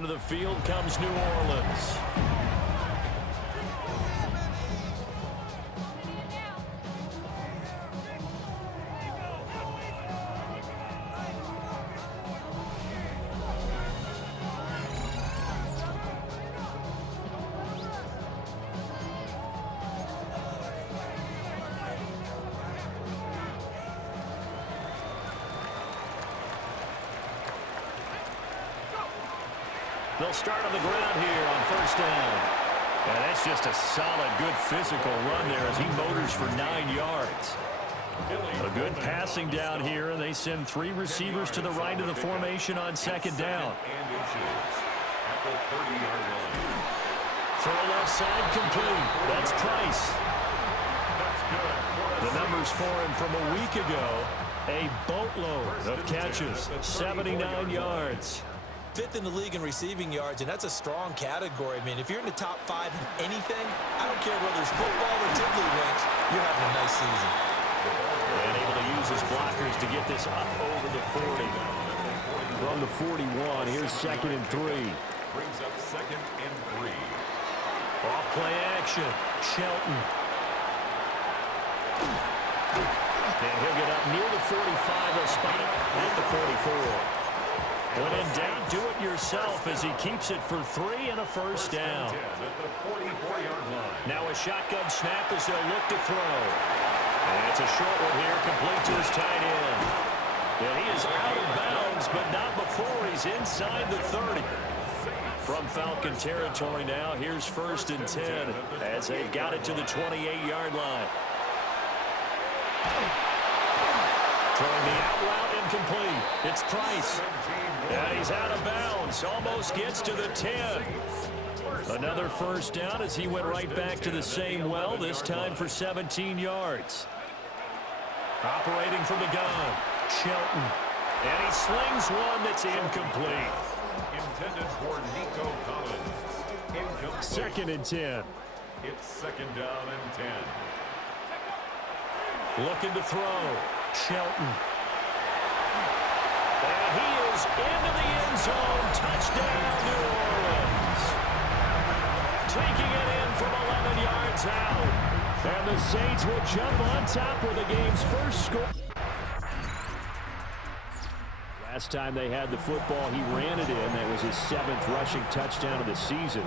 onto the field comes New Orleans. They'll start on the ground here on first down. And that's just a solid, good physical run there as he motors for 9 yards. A good passing down here, and they send 3 receivers to the right of the formation on second down. Throw left side complete. That's Price. The numbers for him from a week ago, a boatload of catches, 79 yards. 5th in the league in receiving yards, and that's a strong category. I mean, if you're in the top 5 in anything, I don't care whether it's football or tiddlywinks, you're having a nice season. And able to use his blockers to get this up over the 40. From the 41, here's 2nd and 3. Brings up 2nd and 3. Off play action, Shelton. And he'll get up near the 45. They'll spot it at the 44. When in doubt, do it yourself as he keeps it for 3 and a first down. Now a shotgun snap as they'll look to throw. And it's a short one here, complete to his tight end. And he is out of bounds, but not before he's inside the 30. From Falcon territory now, here's 1st and 10 as they've got it to the 28-yard line. Throwing the out route incomplete. It's Price. And he's out of bounds. Almost gets to the 10. Another first down as he went right back to the same well, this time for 17 yards. Operating from the gun, Shelton. And he slings one that's incomplete. Intended for Nico Collins. Incomplete. 2nd and 10. It's 2nd down and 10. Looking to throw. Shelton. And he is into the end zone. Touchdown, New Orleans. Taking it in from 11 yards out. And the Saints will jump on top with the game's first score. Last time they had the football, he ran it in. That was his 7th rushing touchdown of the season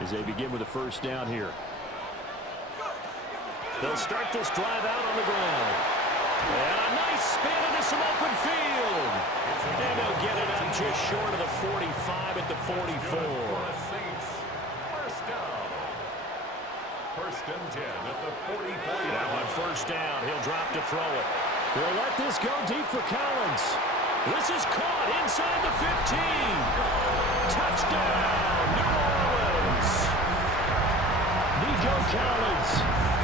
as they begin with a first down here. They'll start this drive out on the ground. And a nice spin into some open field. And they'll get it up just short of the 45 at the 44. First down. 1st and 10 at the 44. Now on first down, he'll drop to throw it. We'll let this go deep for Collins. This is caught inside the 15. Touchdown, New Orleans. Nico Collins,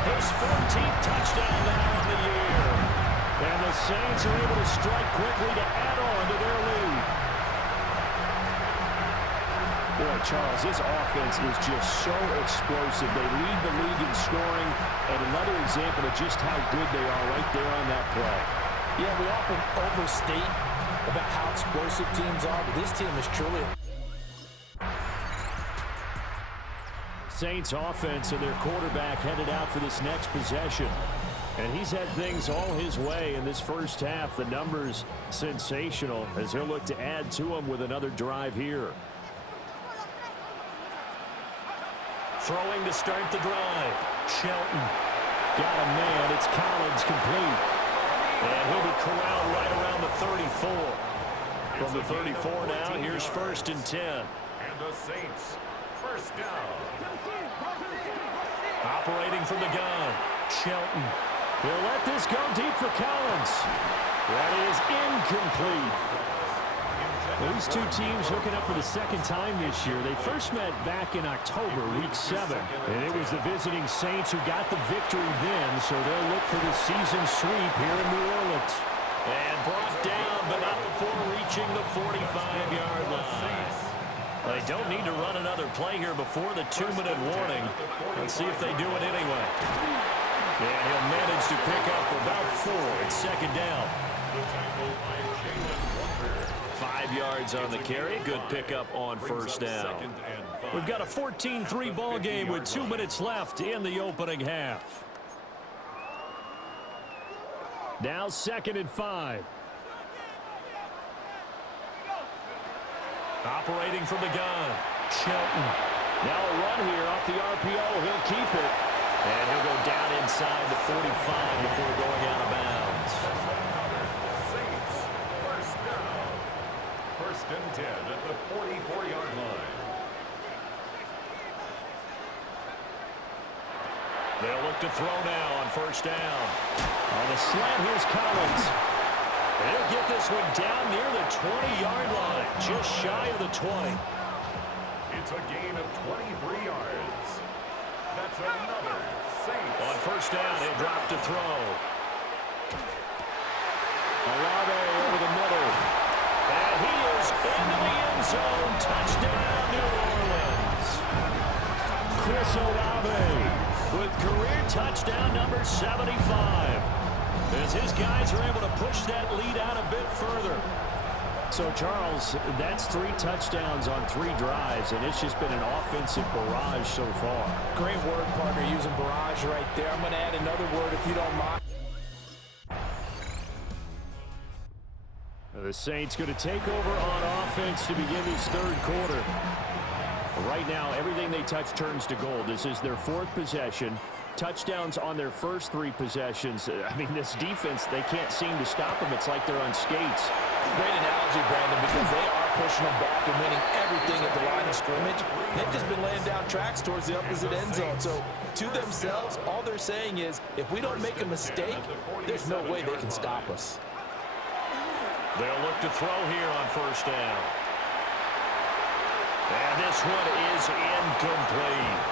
his 14th touchdown now on the year. And the Saints are able to strike quickly to add on to their lead. Boy, Charles, this offense is just so explosive. They lead the league in scoring, and another example of just how good they are right there on that play. Yeah, we often overstate about how explosive teams are, but this team is truly... Saints offense and their quarterback headed out for this next possession. And he's had things all his way in this first half. The numbers sensational as he'll look to add to them with another drive here. Throwing to start the drive. Shelton. Got a man. It's Collins complete. And he'll be corralled right around the 34. From the 34 now, here's 1st and 10. And the Saints, first down. Operating from the gun. Shelton. He'll let this go deep for Collins. That is incomplete. Well, these two teams hooking up for the 2nd time this year. They first met back in October, week 7. And it was the visiting Saints who got the victory then, so they'll look for the season sweep here in New Orleans. And brought down, but not before reaching the 45-yard line. They don't need to run another play here before the 2-minute warning. Let's see if they do it anyway. And he'll manage to pick up about 4 at 2nd down. The tackle by Jalen Walker. 5 yards on the carry. Good pickup on first down. We've got a 14-3 ball game with 2 minutes left in the opening half. Now 2nd and 5. Operating from the gun, Shelton. Now a run here off the RPO. He'll keep it. And he'll go down inside the 45 before going out of bounds. Saints, first down. 1st and 10 at the 44-yard line. They'll look to throw now on first down. On the slant, here's Collins. They'll get this one down near the 20-yard line, just shy of the 20. It's a gain of 23 yards. That's another Saints. On first down, he'll drop to throw. Olave over the middle. And he is into the end zone. Touchdown, New Orleans. Chris Olave with career touchdown number 75. As his guys are able to push that lead out a bit further. So, Charles, that's 3 touchdowns on 3 drives, and it's just been an offensive barrage so far. Great word, partner, using barrage right there. I'm going to add another word if you don't mind. The Saints going to take over on offense to begin this 3rd quarter. Right now, everything they touch turns to gold. This is their 4th possession. Touchdowns on their first 3 possessions. I mean, this defense, they can't seem to stop them. It's like they're on skates. Great analogy, Brandon, because they are pushing them back and winning everything at the line of scrimmage. They've just been laying down tracks towards the opposite end zone. So, to themselves, all they're saying is, if we don't make a mistake, there's no way they can stop us. They'll look to throw here on first down. And this one is incomplete.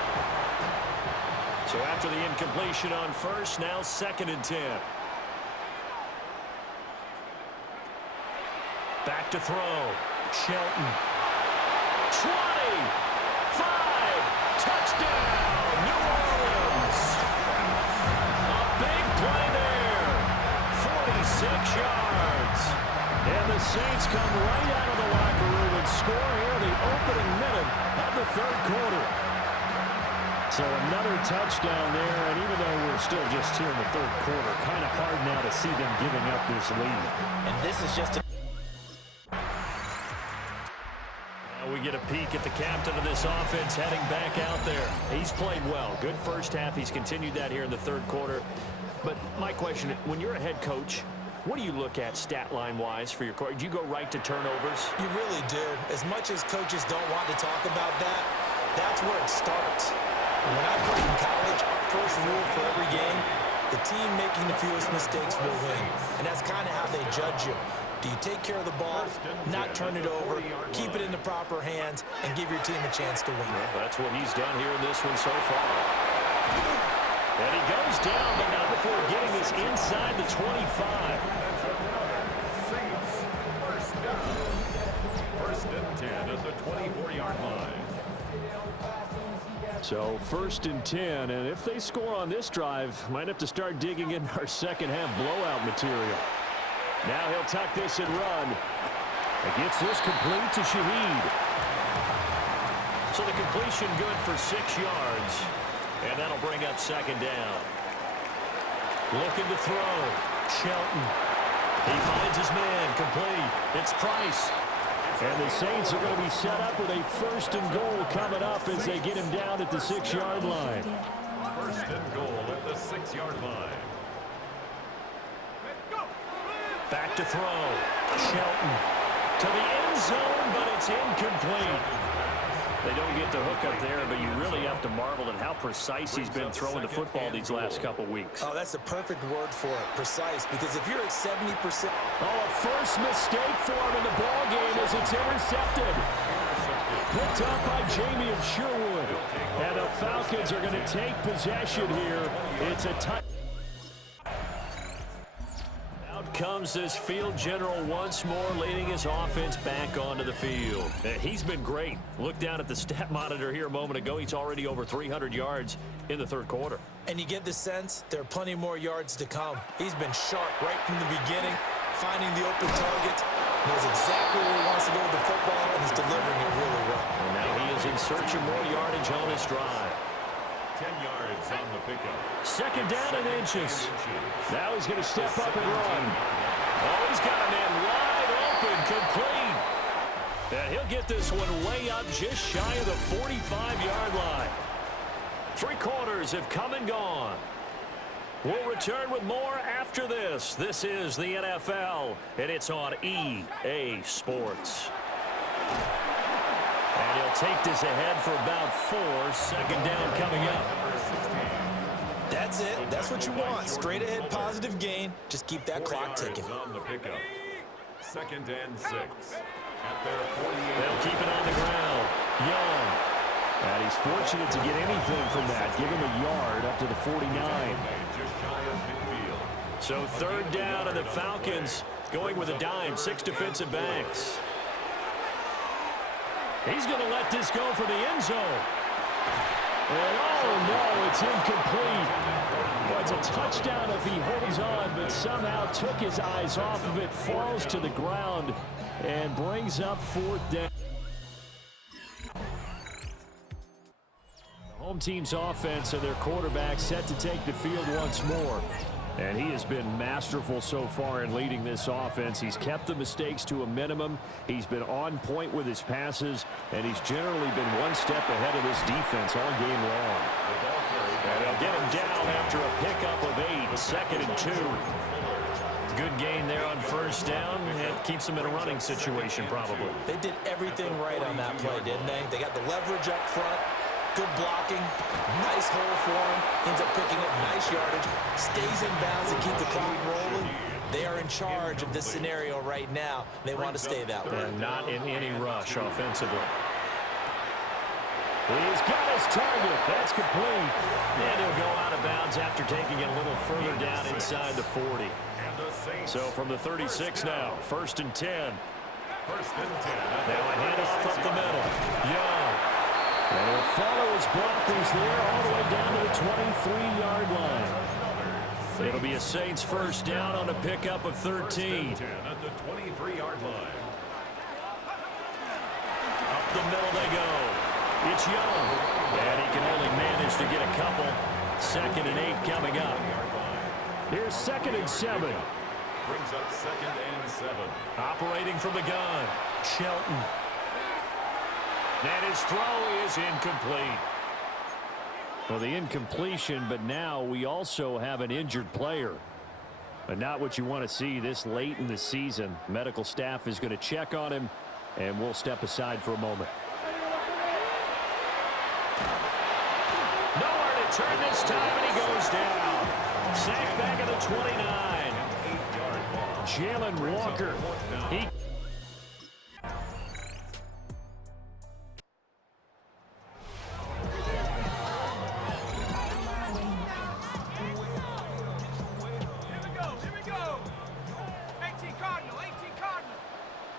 So after the incompletion on first, now 2nd and 10. Back to throw. Shelton. 20. 5. Touchdown, New Orleans. A big play there. 46 yards. And the Saints come right out of the locker room and score here the opening minute of the 3rd quarter. So another touchdown there, and even though we're still just here in the 3rd quarter, kind of hard now to see them giving up this lead. And this is just a... Now we get a peek at the captain of this offense heading back out there. He's played well. Good first half. He's continued that here in the 3rd quarter. But my question, when you're a head coach, what do you look at stat line-wise for your coach? Do you go right to turnovers? You really do. As much as coaches don't want to talk about that, that's where it starts. When I played in college, our first rule for every game, the team making the fewest mistakes will win. And that's kind of how they judge you. Do you take care of the ball, not turn it over, keep it in the proper hands, and give your team a chance to win? Well, that's what he's done here in this one so far. And he goes down, but not before getting this inside the 25. Saints, first down. 1st and 10 at the 24-yard line. So 1st and 10, and if they score on this drive, might have to start digging in our second half blowout material. Now he'll tuck this and run. And gets this complete to Shaheed. So the completion good for 6 yards. And that'll bring up 2nd down. Looking to throw. Shelton. He finds his man. Complete. It's Price. And the Saints are going to be set up with a 1st and goal coming up as they get him down at the 6-yard line. 1st and goal at the 6-yard line. Back to throw. Shelton. To the end zone, but it's incomplete. They don't get the hook up there, but you really have to marvel at how precise he's been throwing the football these last couple weeks. Oh, that's the perfect word for it, precise, because if you're at 70%... Oh, a first mistake for him in the ball game as it's intercepted. Picked up by Jamie and Sherwood. And the Falcons are going to take possession here. It's a touch. Comes this field general once more, leading his offense back onto the field. He's been great. Look down at the stat monitor here a moment ago. He's already over 300 yards in the 3rd quarter. And you get the sense there are plenty more yards to come. He's been sharp right from the beginning. finding the open target, knows exactly where he wants to go with the football, and is delivering it really well. And now he is in search of more yardage on this drive. 10 yards on the pickup. Second down and inches. Now he's going to step up and run. Oh, he's got a man wide open, complete. And he'll get this one way up just shy of the 45-yard line. 3 quarters have come and gone. We'll return with more after this. This is the NFL, and it's on EA Sports. And he'll take this ahead for about 4. Second down coming up. That's it. That's what you want. Straight ahead, positive gain. Just keep that clock ticking. On the pickup. Second and 6. At their 48. They'll keep it on the ground. Young. And he's fortunate to get anything from that. Give him a yard up to the 49. Just shy of midfield. So third down, and the Falcons going with a dime. 6 defensive backs. He's going to let this go for the end zone. And oh no, it's incomplete. Well, it's a touchdown if he holds on, but somehow took his eyes off of it, falls to the ground, and brings up 4th down. The home team's offense and their quarterback set to take the field once more. And he has been masterful so far in leading this offense. He's kept the mistakes to a minimum. He's been on point with his passes, and he's generally been one step ahead of this defense all game long. And they'll get him down after a pickup of 8, second and 2. Good gain there on first down. It keeps them in a running situation probably. They did everything right on that play, didn't they? They got the leverage up front. Good blocking, nice hole for him, ends up picking up nice yardage, stays in bounds to keep the clock rolling. They are in charge of this scenario right now. They want to stay that way. And not in any rush offensively. He's got his target. That's complete. And he'll go out of bounds after taking it a little further down inside the 40. So from the 36 now, 1st and 10. Now a handoff up the middle. Young. And he'll follow his blockers there all the way down to the 23-yard line. It'll be a Saints first down on a pickup of 13. At the 23-yard line. Up the middle they go. It's Young. And he can only manage to get a couple. 2nd and 8 coming up. Here's 2nd and 7. Brings up 2nd and 7. Operating from the gun. Shelton. And his throw is incomplete. Well, the incompletion, but now we also have an injured player. But not what you want to see this late in the season. Medical staff is going to check on him, and we'll step aside for a moment. Nowhere to turn this time, and he goes down. Sacked back at the 29. Jalen Walker. He